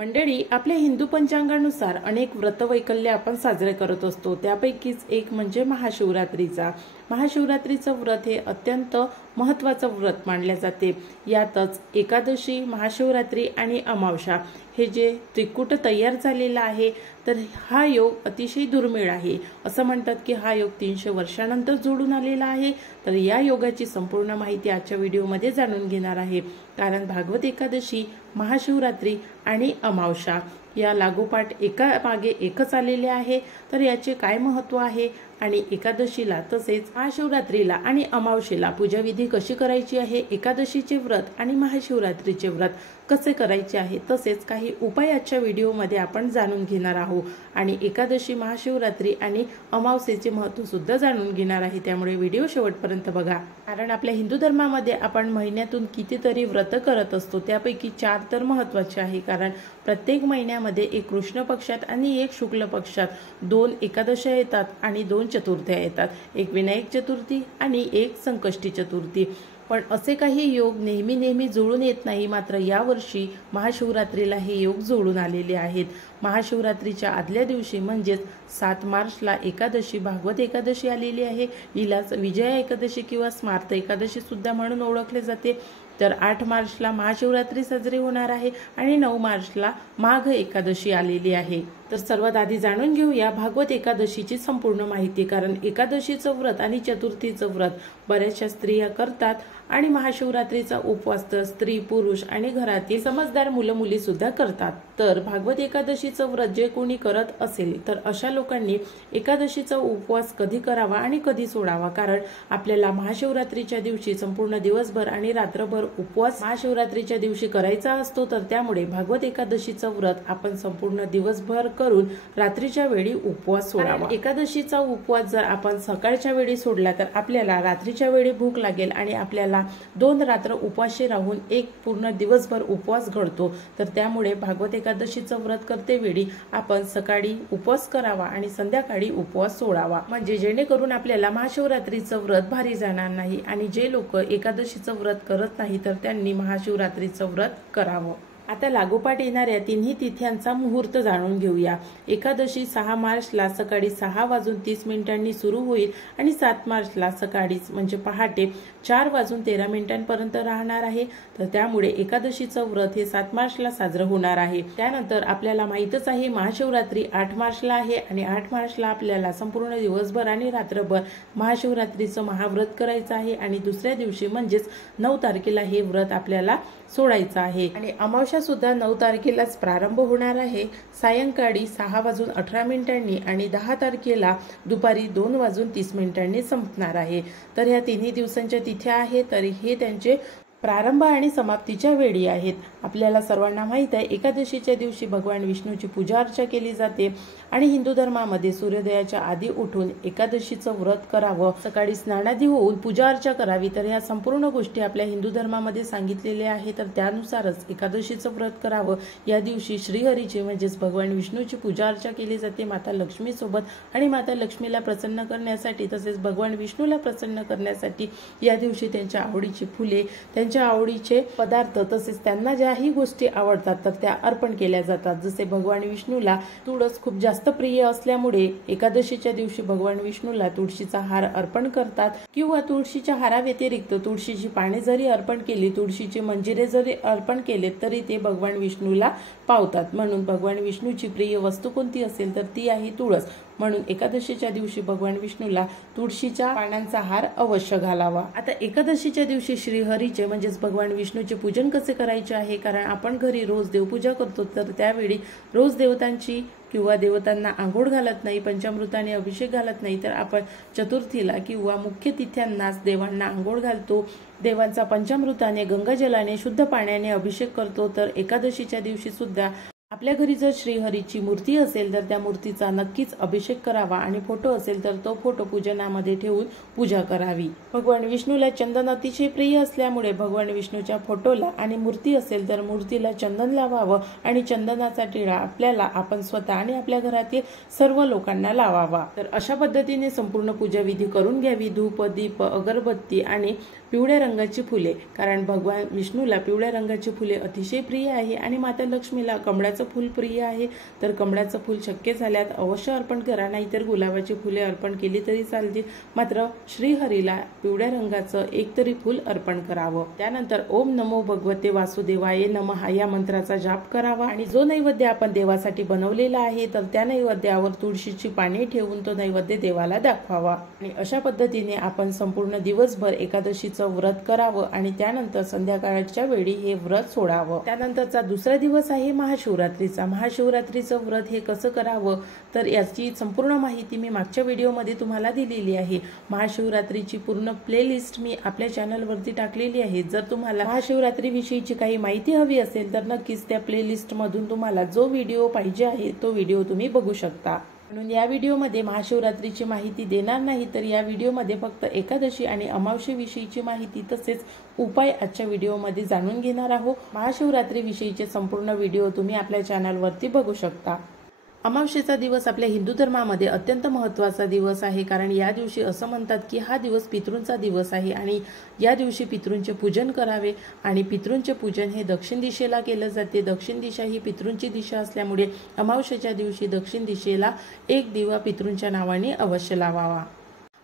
मंडळी, आपल्या हिंदू पंचांगानुसार अनेक व्रतवैकल्य आपण साजरे करत असतो। त्यापैकीच एक म्हणजे महाशिवरात्रीचं व्रत हे अत्यंत महत्त्वाचं व्रत मानले जाते। यातच एकादशी, महाशिवरात्री आणि अमावस्या हे जे त्रिकूट तयार झालेला आहे, तर हा योग अतिशय दुर्मिळ आहे। असं म्हणतात की हा योग 300 वर्षानंतर जोडून आलेला आहे। तर या योगाची संपूर्ण माहिती आजच्या व्हिडिओमध्ये जाणून घेणार आहे। कारण भागवत एकादशी, महाशिवरात्री आणि अमावस्या या लागोपाठ एका मागे एकच आलेले आहे। तर याचे काय महत्त्व आहे आणि एकादशीला तसेच महाशिवरात्रीला आणि अमावस्येला पूजाविधी कशी करायची आहे, एकादशीचे व्रत आणि महाशिवरात्रीचे व्रत कसे करायचे आहे, तसेच काही उपाय आजच्या व्हिडिओमध्ये आपण जाणून घेणार आहोत। आणि एकादशी, महाशिवरात्री आणि अमावस्येचे महत्त्व सुद्धा जाणून घेणार आहे। त्यामुळे व्हिडिओ शेवटपर्यंत बघा। कारण आपल्या हिंदू धर्मामध्ये आपण महिन्यातून कितीतरी व्रत करत असतो, त्यापैकी 4 तर महत्त्वाचे आहे। कारण प्रत्येक महिन्यामध्ये एक कृष्ण पक्षात आणि एक शुक्ल पक्षात 2 एकादशी येतात आणि 2 चतुर्थ्या येतात, एक विनायक चतुर्थी आणि एक संकष्टी चतुर्थी। पण असे काही योग नेहमी जुळून येत नाही। मात्र यावर्षी महाशिवरात्रीला हे योग जुळून आलेले आहेत। महाशिवरात्रीच्या आदल्या दिवशी म्हणजेच 7 मार्चला एकादशी, भागवत एकादशी आलेली आहे। हिलाच विजया एकादशी किंवा स्मार्त एकादशी सुद्धा म्हणून ओळखले जाते। तर 8 मार्चला महाशिवरात्री साजरी होणार आहे आणि 9 मार्चला माघ एकादशी आलेली आहे। तर सर्वात आधी जाणून घेऊया भागवत एकादशीची संपूर्ण माहिती। कारण एकादशीचं व्रत आणि चतुर्थीचं व्रत बऱ्याचशा स्त्रिया करतात आणि महाशिवरात्रीचा उपवास तर स्त्री, पुरुष आणि घरातील समजदार मुलं मुली सुद्धा करतात। तर भागवत एकादशीचं व्रत जे कोणी करत असेल तर अशा लोकांनी एकादशीचा उपवास कधी करावा आणि कधी सोडावा। कारण आपल्याला महाशिवरात्रीच्या दिवशी संपूर्ण दिवसभर आणि रात्रभर उपवास महाशिवरात्रीच्या दिवशी करायचा असतो। तर त्यामुळे भागवत एकादशीचं व्रत आपण संपूर्ण दिवसभर करून रात्रीच्या वेळी उपवास सोडावा। एकादशीचा उपवास जर आपण सकाळच्या वेळी सोडला तर आपल्याला रात्रीच्या वेळी भूक लागेल आणि आपल्याला 2 रात्र उपवाशी राहून एक पूर्ण दिवसभर उपवास घडतो। तर त्यामुळे भागवत एकादशीचं व्रत करते वेळी आपण सकाळी उपवास करावा आणि संध्याकाळी उपवास सोडावा, म्हणजे जेणेकरून आपल्याला महाशिवरात्रीचं व्रत भारी जाणार नाही। आणि जे लोक एकादशीचं व्रत करत नाही तर त्यांनी महाशिवरात्रीचं व्रत करावं। आता लागोपाठ येणाऱ्या तिन्ही तिथ्यांचा मुहूर्त जाणून घेऊया। एकादशी 6 मार्चला सकाळी 6:30 सुरू होईल आणि 7 मार्चला सकाळीच म्हणजे पहाटे 4:13 राहणार आहे। तर त्यामुळे एकादशीचं व्रत हे 7 मार्चला साजरं होणार आहे। त्यानंतर आपल्याला माहितच आहे महाशिवरात्री 8 मार्चला आहे आणि 8 मार्चला आपल्याला संपूर्ण दिवसभर आणि रात्रभर महाशिवरात्रीचं महाव्रत करायचं आहे आणि दुसऱ्या दिवशी म्हणजेच 9 तारखेला हे व्रत आपल्याला सोडायचं आहे। आणि अमावस्या सुद्धा 9 तारखेलाच प्रारंभ होणार आहे, सायंकाळी 6:18 आणि 10 तारखेला दुपारी 2:30 संपणार आहे। तर ह्या तिन्ही दिवसांच्या तिथ्या आहेत, तर हे त्यांचे प्रारंभ आणि समाप्तीच्या वेळी आहेत। आपल्याला सर्वांना माहित आहे एकादशीच्या दिवशी भगवान विष्णूची पूजा अर्चा केली जाते आणि हिंदू धर्मामध्ये सूर्योदयाच्या आधी उठून एकादशीचं व्रत करावं, सकाळी स्नानादी होऊन पूजा अर्चा करावी। तर या संपूर्ण गोष्टी आपल्या हिंदू धर्मामध्ये सांगितलेल्या आहेत। तर त्यानुसारच एकादशीचं व्रत करावं। या दिवशी श्रीहरीची म्हणजेच भगवान विष्णूची पूजा अर्चा केली जाते माता लक्ष्मी सोबत। आणि माता लक्ष्मीला प्रसन्न करण्यासाठी तसेच भगवान विष्णूला प्रसन्न करण्यासाठी या दिवशी त्यांच्या आवडीची फुले, त्यांच्या आवडीचे पदार्थ तसेच त्यांना ज्याही गोष्टी आवडतात तर त्या अर्पण केल्या जातात। जसे भगवान विष्णूला तुळस खूप जास्त प्रिय असल्यामुळे एकादशीच्या दिवशी भगवान विष्णूला तुळशीचा हार अर्पण करतात किंवा तुळशीच्या हाराव्यतिरिक्त तुळशीची पाने जरी अर्पण केली, तुळशीची मंजिरे जरी अर्पण केले तरी ते भगवान विष्णूला पावतात। म्हणून भगवान विष्णूची प्रिय वस्तू कोणती असेल तर ती आहे तुळस। म्हणून एकादशीच्या दिवशी भगवान विष्णूला तुळशीच्या पानांचा हार अवश्य घालावा। आता एकादशीच्या दिवशी श्रीहरीचे म्हणजेच भगवान विष्णूचे पूजन कसे करायचे आहे, कारण आपण घरी रोज देवपूजा करतो तर त्यावेळी रोज देवतांची किंवा देवतांना आंघोळ घालत नाही, पंचामृताने अभिषेक घालत नाही, तर आपण चतुर्थीला किंवा मुख्य तिथ्यांनाच देवांना आंघोळ घालतो, देवांचा पंचामृताने, गंगाजलाने, शुद्ध पाण्याने अभिषेक करतो। तर एकादशीच्या दिवशी सुद्धा आपल्या घरी जर श्रीहरीची मूर्ती असेल तर त्या मूर्तीचा नक्कीच अभिषेक करावा आणि फोटो असेल तर तो फोटो पूजनामध्ये ठेवून पूजा करावी। भगवान विष्णूला चंदन अतिशय प्रिय असल्यामुळे भगवान विष्णूच्या फोटोला आणि मूर्ती असेल तर मूर्तीला चंदन लावावं आणि चंदनाचा टिळा आपल्याला, आपण स्वतः आणि आपल्या घरातील सर्व लोकांना लावावा। तर अशा पद्धतीने संपूर्ण पूजाविधी करून घ्यावी। धूप, दीप, अगरबत्ती आणि पिवळ्या रंगाची फुले, कारण भगवान विष्णूला पिवळ्या रंगाची फुले अतिशय प्रिय आहे आणि माता लक्ष्मीला कमळाचं फूल प्रिय आहे। तर कमळाचं फूल शक्य झाल्यास अवश्य अर्पण करा, नाहीतर गुलाबाची फुले अर्पण केली तरी चालतील, मात्र श्रीहरीला पिवळ्या रंगाचं एक तरी फूल अर्पण करावं। त्यानंतर ओम नमो भगवते वासुदेवाय नमः या मंत्राचा जाप करावा आणि जो नैवेद्य आपण देवासाठी बनवलेला आहे तर त्या नैवेद्यावर तुळशीची पाने ठेवून तो नैवेद्य देवाला दाखवावा। आणि अशा पद्धतीने आपण संपूर्ण दिवसभर एकादशीचं व्रत करावं आणि त्यानंतर संध्याकाळच्या वेळी हे व्रत सोडावं। त्यानंतरचा दुसरा दिवस आहे महाशिवरात्रीचा। महाशिवरात्रीचं व्रत हे कसं करावं तर याची संपूर्ण माहिती मी मागच्या व्हिडिओमध्ये तुम्हाला दिलेली आहे। महाशिवरात्रीची पूर्ण प्लेलिस्ट मी आपल्या चॅनलवरती टाकलेली आहे। जर तुम्हाला महाशिवरात्री विषयीची काही माहिती हवी असेल तर नक्कीच त्या प्लेलिस्ट मधून तुम्हाला जो व्हिडिओ पाहिजे आहे तो व्हिडिओ तुम्ही बघू शकता। म्हणून या व्हिडिओमध्ये महाशिवरात्रीची माहिती देणार नाही, तर या व्हिडिओमध्ये फक्त एकादशी आणि अमावस्येविषयीची माहिती तसेच उपाय आजच्या व्हिडिओमध्ये जाणून घेणार आहोत। महाशिवरात्री विषयीचे संपूर्ण व्हिडिओ तुम्ही आपल्या चॅनलवरती बघू शकता। अमावस्येचा दिवस आपल्या हिंदू धर्मामध्ये अत्यंत महत्त्वाचा दिवस आहे, कारण या दिवशी असं म्हणतात की हा दिवस पितृंचा दिवस आहे आणि या दिवशी पितृंचे पूजन करावे आणि पितृंचे पूजन हे दक्षिण दिशेला केलं जाते। दक्षिण दिशा ही पितृंची दिशा असल्यामुळे अमावस्येच्या दिवशी दक्षिण दिशेला एक दिवा पितृंच्या नावाने अवश्य लावावा।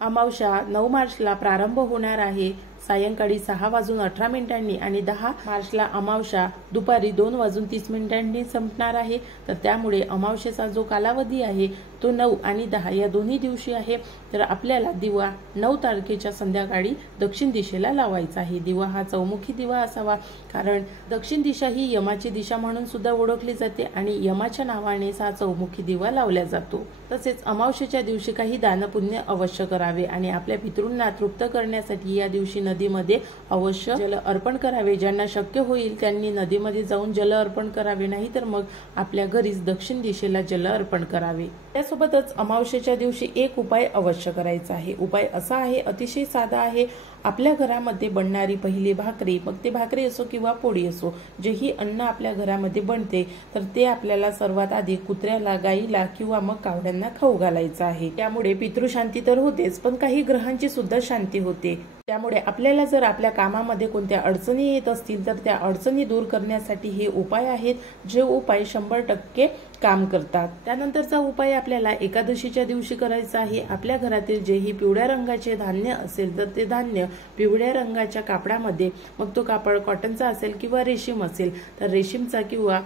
अमावस्या 9 मार्चला प्रारंभ होणार आहे सायंकाळी 6:18 आणि 10 मार्चला अमावस्या दुपारी 2:30 संपणार आहे। तर त्यामुळे अमावस्येचा जो कालावधी आहे तो 9 आणि 10 या दोन्ही दिवशी आहे। तर आपल्याला दिवा 9 तारखेच्या संध्याकाळी दक्षिण दिशेला लावायचा आहे। दिवा हा चौमुखी दिवा असावा, कारण दक्षिण दिशा ही यमाची दिशा म्हणून सुद्धा ओळखली जाते आणि यमाच्या नावाने हा चौमुखी दिवा लावला जातो। तसेच अमावस्येच्या दिवशी काही दानपुण्य अवश्य करावे आणि आपल्या पितृंना तृप्त करण्यासाठी या दिवशी नदीमध्ये अवश्य जल अर्पण करावे। ज्यांना शक्य होईल त्यांनी नदीमध्ये जाऊन जल अर्पण करावे, नाहीतर मग आपल्या घरीच दक्षिण दिशेला जल अर्पण करावे। त्यासोबतच अमावस्येच्या दिवशी एक उपाय अवश्य करायचा आहे। उपाय असा आहे, अतिशय साधा आहे। आपल्या घरामध्ये बनणारी पहिली भाकरी, मग ते भाकरी असो किंवा पोळी असो, जेही अन्न आपल्या घरामध्ये बनते तर ते आपल्याला सर्वात आधी कुत्र्याला, गाईला किंवा मग कावड्यांना खाऊ घालायचं आहे। त्यामुळे पितृशांती तर होतेच, पण काही ग्रहांची सुद्धा शांती होते। त्यामुळे आपल्याला जर आपल्या कामामध्ये कोणत्या अडचणी येत असतील तर त्या अडचणी दूर करण्यासाठी हे उपाय आहेत, जे उपाय 100% काम करतात। त्यानंतरचा उपाय आपल्याला एकादशीच्या दिवशी करायचा आहे। आपल्या घरातील जेही पिवळ्या रंगाचे धान्य असेल तर ते धान्य पिवळ्या रंगाच्या कापडामध्ये, मग तो कापड कॉटनचा असेल किंवा रेशीम असेल तर रेशीमचा किंवा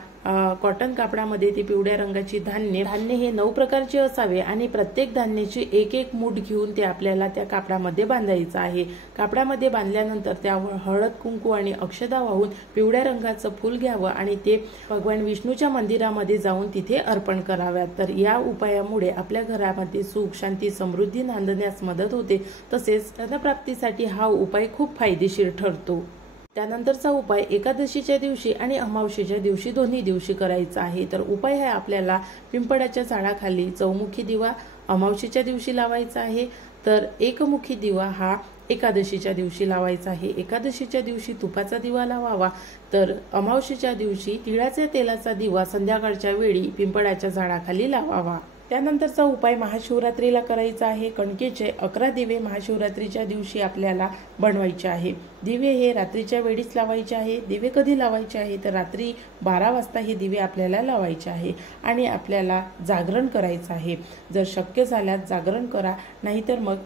कॉटन कापडामध्ये ती पिवळ्या रंगाची धान्य हे 9 प्रकारचे असावे आणि प्रत्येक धान्याची एक मूठ घेऊन ते आपल्याला त्या कापडामध्ये बांधायचं आहे। कापडामध्ये बांधल्यानंतर त्यावर हळद, कुंकू आणि अक्षता वाहून पिवळ्या रंगाचं फूल घ्यावं आणि ते भगवान विष्णूच्या मंदिरामध्ये जाऊन तिथे अर्पण कराव्यात। तर या उपायामुळे आपल्या घरामध्ये सुख, शांती, समृद्धी नांदण्यास मदत होते। तसेच धनप्राप्तीसाठी हा उपाय खूप फायदेशीर ठरतो। त्यानंतरचा उपाय एकादशीच्या दिवशी आणि अमावस्येच्या दिवशी दोन्ही दिवशी करायचा आहे। तर उपाय हा आपल्याला पिंपळाच्या झाडाखाली चौमुखी दिवा अमावस्येच्या दिवशी लावायचा आहे, तर एकमुखी दिवा हा एकादशीच्या दिवशी लावायचा आहे। एकादशीच्या दिवशी तुपाचा दिवा लावावा, तर अमावस्येच्या दिवशी तिळाच्या तेलाचा दिवा संध्याकाळच्या वेळी पिंपळाच्या झाडाखाली लावावा। त्यानंतरचा उपाय महाशिवरात्रीला करायचा आहे। कणकेचे 11 दिवे महाशिवरात्रीच्या दिवशी आपल्याला बनवायचे आहे। दिवे हे रात्रीच्या वेळीच लावायचे आहे। दिवे कधी लावायचे आहे तर रात्री 12 वाजता हे दिवे आपल्याला लावायचे आहे आणि आपल्याला जागरण करायचं आहे। जर शक्य झाल्यास जागरण करा, नाहीतर मग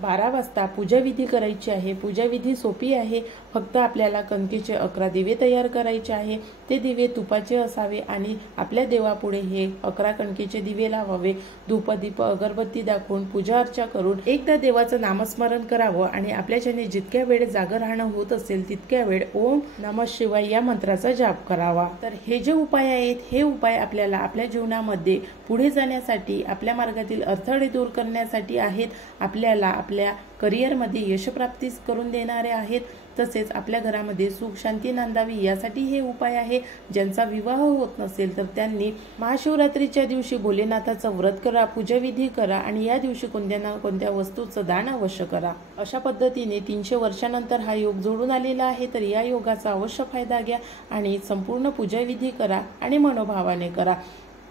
12 वाजता पूजाविधी करायची आहे। पूजाविधी सोपी आहे, फक्त आपल्याला कणकेचे 11 दिवे तयार करायचे आहे। ते दिवे तुपाचे असावे आणि आपल्या देवापुढे हे 11 कणकेचे दिवे लावावे। धूप, दीप, अगरबत्ती दाखवून पूजा अर्चा करून एकदा देवाचं नामस्मरण करावं आणि आपल्याच्याने जितक्या वेळ जागर राहणं होत असेल तितक्या वेळ ओम नमः शिवाय या मंत्राचा जाप करावा। तर हे जे उपाय आहेत हे उपाय आपल्याला आपल्या जीवनामध्ये पुढे जाण्यासाठी, आपल्या मार्गातील अडथळे दूर करण्यासाठी आहेत। आपल्याला आपल्या करिअरमध्ये यशप्राप्ती करून देणारे आहेत। तसेच आपल्या घरामध्ये सुख शांती नांदावी यासाठी हे उपाय आहे। ज्यांचा विवाह होत नसेल तर त्यांनी महाशिवरात्रीच्या दिवशी भोलेनाथाचं व्रत करा, पूजाविधी करा आणि या दिवशी कोणत्या ना कोणत्या वस्तूचं दान अवश्य करा। अशा पद्धतीने 300 वर्षानंतर हा योग जोडून आलेला आहे। तर या योगाचा अवश्य फायदा घ्या आणि संपूर्ण पूजाविधी करा आणि मनोभावाने करा।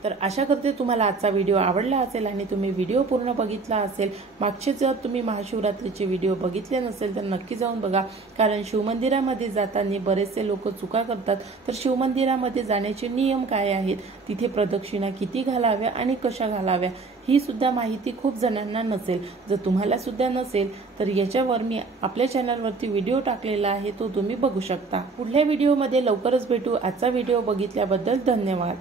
तर आशा करते तुम्हाला आजचा व्हिडिओ आवडला असेल आणि तुम्ही व्हिडिओ पूर्ण बघितला असेल। मागचे जर तुम्ही महाशिवरात्रीचे व्हिडिओ बघितले नसेल तर नक्की जाऊन बघा, कारण शिवमंदिरामध्ये जाताना बरेचसे लोक चुका करतात। तर शिवमंदिरामध्ये जाण्याचे नियम काय आहेत, तिथे प्रदक्षिणा किती घालाव्या आणि कशा घालाव्या ही सुद्धा माहिती खूप जणांना नसेल। जर तुम्हाला सुद्धा नसेल तर याच्यावर मी आपल्या चॅनलवरती व्हिडिओ टाकलेला आहे, तो तुम्ही बघू शकता। पुढल्या व्हिडिओमध्ये लवकरच भेटू। आजचा व्हिडिओ बघितल्याबद्दल धन्यवाद।